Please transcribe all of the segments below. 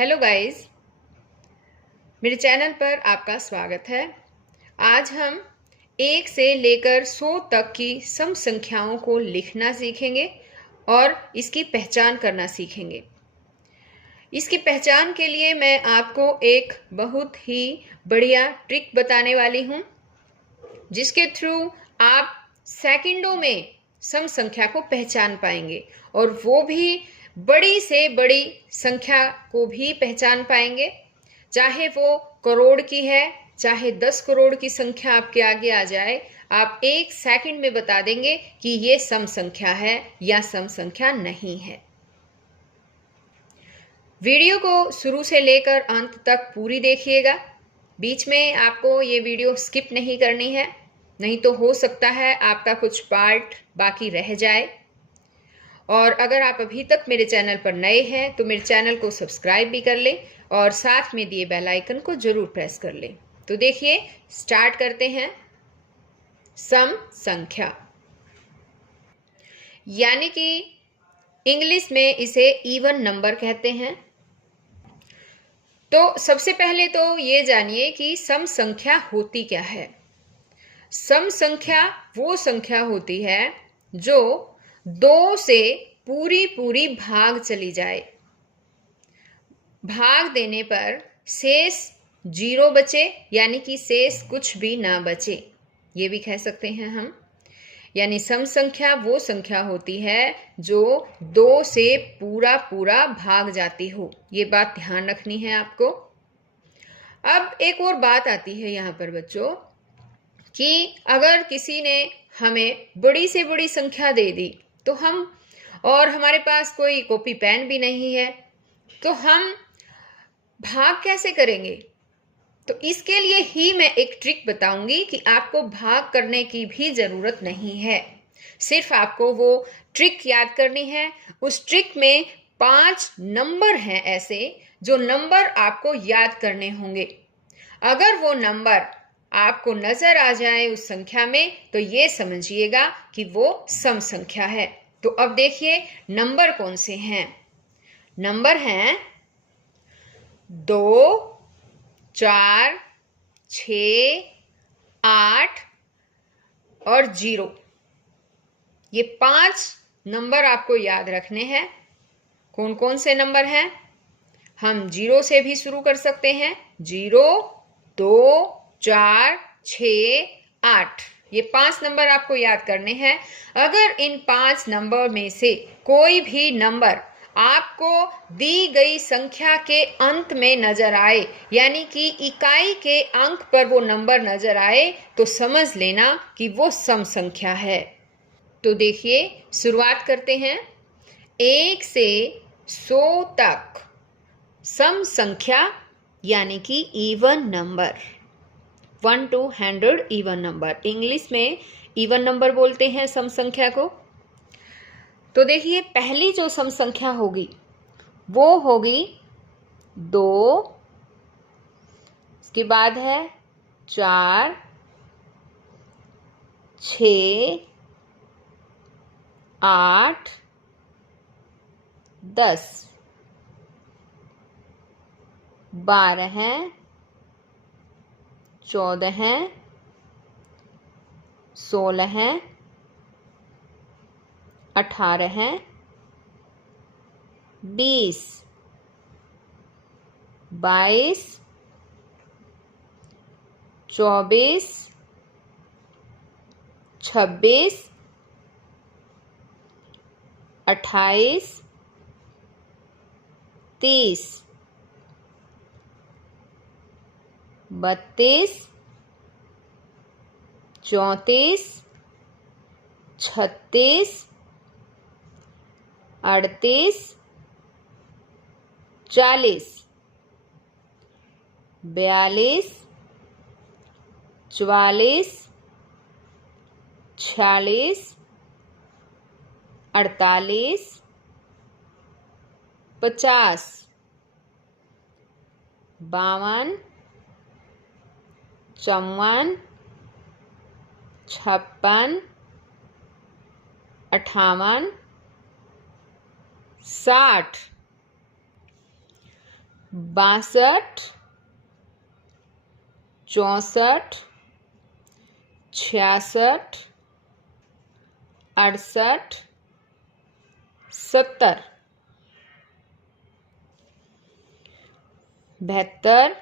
Hello guys, मेरे channel पर आपका स्वागत है। आज हम 1 से लेकर 100 तक की सम संख्याओं को लिखना सीखेंगे और इसकी पहचान करना सीखेंगे। इसकी पहचान के लिए मैं आपको एक बहुत ही बढ़िया ट्रिक बताने वाली हूँ, जिसके थ्रू आप सेकंडों में सम संख्या को पहचान पाएंगे और वो भी बड़ी से बड़ी संख्या को भी पहचान पाएंगे। चाहे वो करोड़ की है, चाहे 10 करोड़ की संख्या आपके आगे आ जाए, आप 1 सेकंड में बता देंगे कि ये सम संख्या है या सम संख्या नहीं है। वीडियो को शुरू से लेकर अंत तक पूरी देखिएगा। बीच में आपको ये वीडियो स्किप नहीं करनी है, नहीं तो हो सकता है आपका कुछ पार्ट बाकी रह जाए। और अगर आप अभी तक मेरे चैनल पर नए हैं तो मेरे चैनल को सब्सक्राइब भी कर लें और साथ में दिए बेल आइकन को जरूर प्रेस कर लें। तो देखिए, स्टार्ट करते हैं। सम संख्या यानी कि इंग्लिश में इसे इवन नंबर कहते हैं। तो सबसे पहले तो ये जानिए कि सम संख्या होती क्या है। सम संख्या वो संख्या होती है जो 2 से पूरी भाग चली जाए। भाग देने पर शेष 0 बचे, यानी कि शेष कुछ भी ना बचे, ये भी कह सकते हैं हम। यानी सम संख्या वो संख्या होती है जो 2 से पूरा भाग जाती हो। ये बात ध्यान रखनी है आपको। अब एक और बात आती है यहाँ पर बच्चों, कि अगर किसी ने हमें बड़ी से बड़ी संख्या दे दी तो हम, और हमारे पास कोई कॉपी पेन भी नहीं है, तो हम भाग कैसे करेंगे? तो इसके लिए ही मैं एक ट्रिक बताऊंगी कि आपको भाग करने की भी जरूरत नहीं है। सिर्फ आपको वो ट्रिक याद करनी है। उस ट्रिक में 5 नंबर हैं ऐसे, जो नंबर आपको याद करने होंगे। अगर वो नंबर आपको नजर आ जाए उस संख्या में, तो ये समझिएगा कि वो सम संख्या है। तो अब देखिए नंबर कौन से हैं। नंबर हैं 2, 4, 6, 8 और 0। ये 5 नंबर आपको याद रखने हैं। कौन कौन से नंबर हैं? हम 0 से भी शुरू कर सकते हैं। 0, 2, 4, 6, 8, ये 5 नंबर आपको याद करने हैं। अगर इन 5 नंबर में से कोई भी नंबर आपको दी गई संख्या के अंत में नजर आए, यानी कि इकाई के अंक पर वो नंबर नजर आए, तो समझ लेना कि वो सम संख्या है। तो देखिए, शुरुआत करते हैं। 1 से 100 तक सम संख्या यानी कि even number. 1 to 100 even number. English में इवन नंबर बोलते हैं सम संख्या को। तो देखिए, पहली जो सम संख्या होगी वो होगी 2, इसके बाद है 4, 6, 8, 10, 12, 14, 16, 18, 20, 22, 24, 26, 28, 30, 32, 34, 36, 38, 40, 42, 44, 46, 48, 50, 52, 54, 56, 58, 60, 62, 64, 66, 68, 70, 72,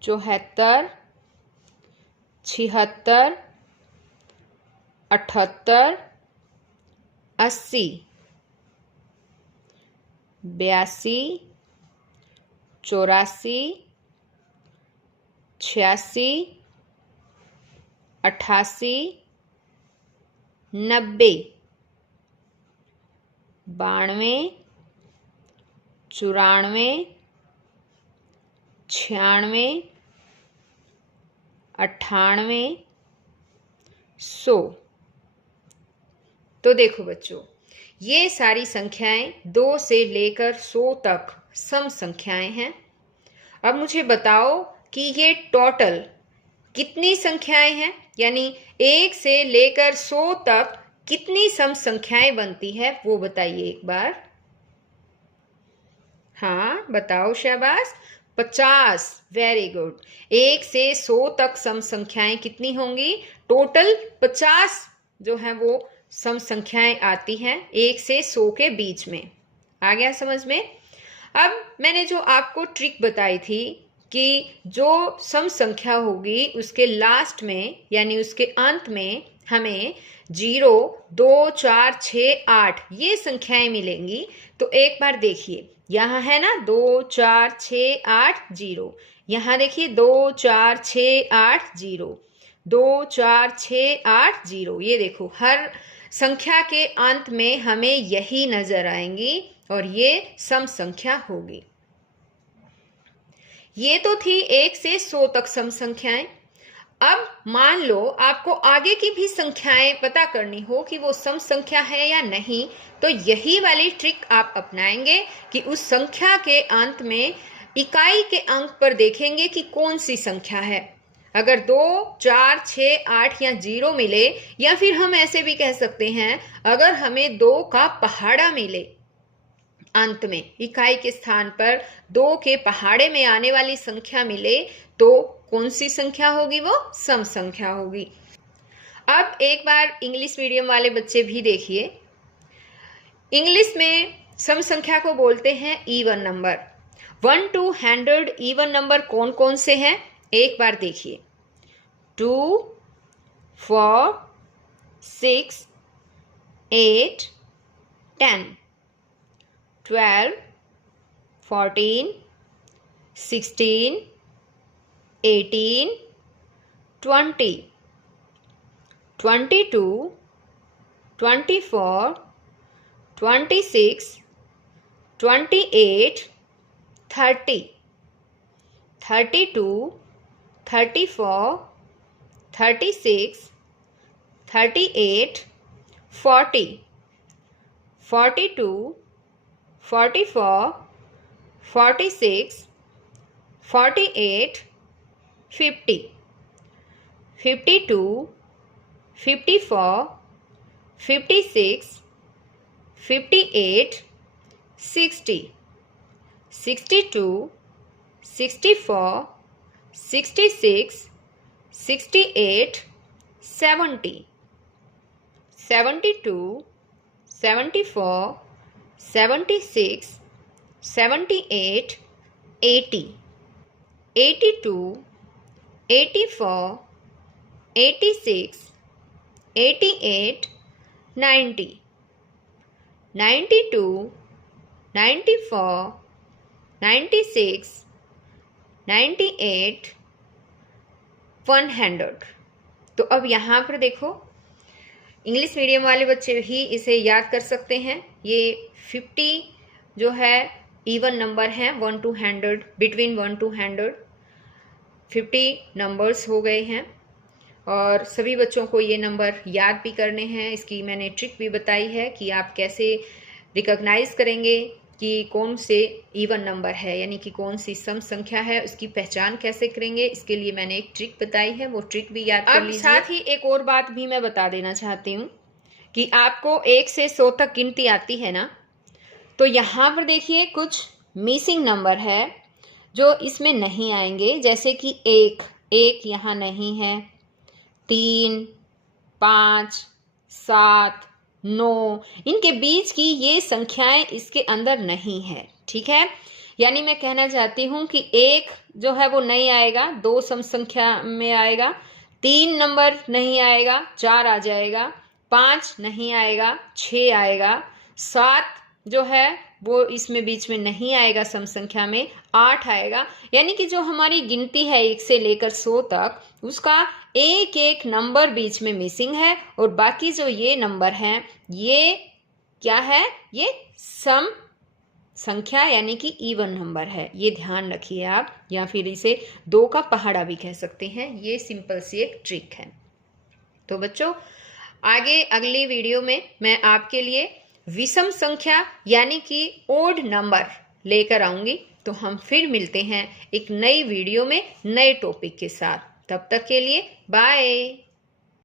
74, 76, 78, 80, 82, 84, 86, 88, 90, 92, 94, 96, 98, 100। तो देखो बच्चों, ये सारी संख्याएं 2 से लेकर 100 तक सम संख्याएं हैं। अब मुझे बताओ कि ये टोटल कितनी संख्याएं हैं, यानी 1 से लेकर 100 तक कितनी सम संख्याएं बनती है, वो बताइए एक बार। हाँ बताओ, शाबाश, 50। Very good. 1 से 100 तक सम संख्याएं कितनी होंगी? टोटल 50 जो है वो सम संख्याएं आती हैं 1 से 100 के बीच में। आ गया समझ में? अब मैंने जो आपको ट्रिक बताई थी कि जो सम संख्या होगी उसके लास्ट में यानी उसके अंत में हमें 0, 2, 4, 6, 8 ये संख्याएं मिलेंगी। तो एक बार देखिए, यहाँ है ना 2, 4, 6, 8, 0। यहाँ देखिए 2, 4, 6, 8, 0, 2, 4, 6, 8, 0। ये देखो, हर संख्या के अंत में हमें यही नजर आएंगी और ये सम संख्या होगी। ये तो थी 1 से 100 तक सम संख्याएं। अब मान लो आपको आगे की भी संख्याएं पता करनी हो कि वो सम संख्या है या नहीं, तो यही वाली ट्रिक आप अपनाएंगे कि उस संख्या के अंत में इकाई के अंक पर देखेंगे कि कौन सी संख्या है। अगर 2, 4, 6, 8 या 0 मिले, या फिर हम ऐसे भी कह सकते हैं अगर हमें 2 का पहाड़ा मिले अंत में, इकाई के स्थान पर 2 के पहाड़े में आने वाली संख्या मिले, तो कौन सी संख्या होगी? वो सम संख्या होगी। अब एक बार इंग्लिश मीडियम वाले बच्चे भी देखिए, इंग्लिश में सम संख्या को बोलते हैं even number. 1 to 100 even number कौन कौन से हैं? एक बार देखिए, 2, 4, 6, 8, 10, 12, 14, 16, 18, 20, 22, 24, 26, 28, 30, 32, 34, 36, 38, 40, 42, 44, 46, 48, 50, 52, 54, 56, 58, 60, 62, 64, 66, 68, 70, 72, 74, 76, 78, 80, 82, 84, 86, 88, 90, 92, 94, 96, 98, 100। तो अब यहाँ पर देखो, इंग्लिश मीडियम वाले बच्चे भी इसे याद कर सकते हैं। ये 50 जो है इवन नंबर हैं 1 to 100, बिटवीन 1 to 100 50 नंबर्स हो गए हैं और सभी बच्चों को ये नंबर याद भी करने हैं। इसकी मैंने ट्रिक भी बताई है कि आप कैसे रिकॉग्नाइज करेंगे कि कौन से इवन नंबर है, यानी कि कौन सी सम संख्या है, उसकी पहचान कैसे करेंगे। इसके लिए मैंने एक ट्रिक बताई है, वो ट्रिक भी याद कर लीजिए। साथ ही एक और बात भी मैं बता देना चाहती हूँ कि आपको 1 से 100 तक गिनती आती है ना, तो यहाँ पर देखिए कुछ मिसिंग नंबर है जो इसमें नहीं आएंगे, जैसे कि एक यहाँ नहीं है, 3, 5, 7, 9, इनके बीच की ये संख्याएं इसके अंदर नहीं है। ठीक है, यानी मैं कहना चाहती हूं कि 1 जो है वो नहीं आएगा, 2 सम संख्या में आएगा, 3 नंबर नहीं आएगा, 4 आ जाएगा, 5 नहीं आएगा, 6 आएगा, 7 जो है वो इसमें बीच में नहीं आएगा सम संख्या में, 8 आएगा। यानी कि जो हमारी गिनती है 1 से लेकर 100 तक, उसका एक एक नंबर बीच में मिसिंग है, और बाकी जो ये नंबर हैं ये क्या है, ये सम संख्या यानी कि इवन नंबर है। ये ध्यान रखिए आप, या फिर इसे 2 का पहाड़ा भी कह सकते हैं। ये सिंपल सी एक ट्रिक है। तो बच्चों, आगे अगली वीडियो में मैं आपके लिए विषम संख्या यानी कि ओड नंबर लेकर आऊंगी। तो हम फिर मिलते हैं एक नई वीडियो में नए टॉपिक के साथ। तब तक के लिए बाय।